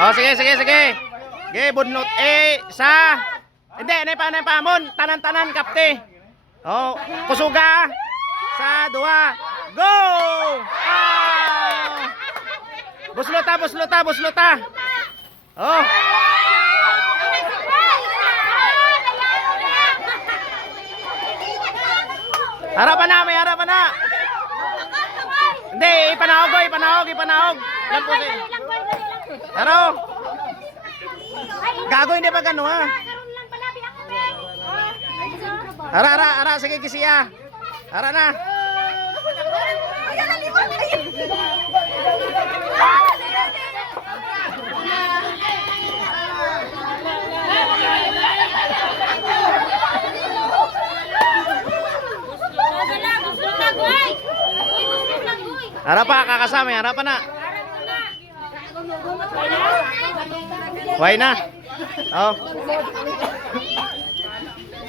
Oh, sige, sige, sige. Sige, bunot. Sa... Hindi, ano pa mon? Tanan-tanan, kapte. Oh, kusuga. Sa, dua. Go! Ah! Busluta, busluta, busluta. Oh. Harapan na, may harapan na. Hindi, ipanahog, ipanahog. Lampusin. Haro. Gago, hindi pa gano ha. Ara, sige kisiya. Ara na. Harap pa, kakasama, harap pa na. Why na? Oh.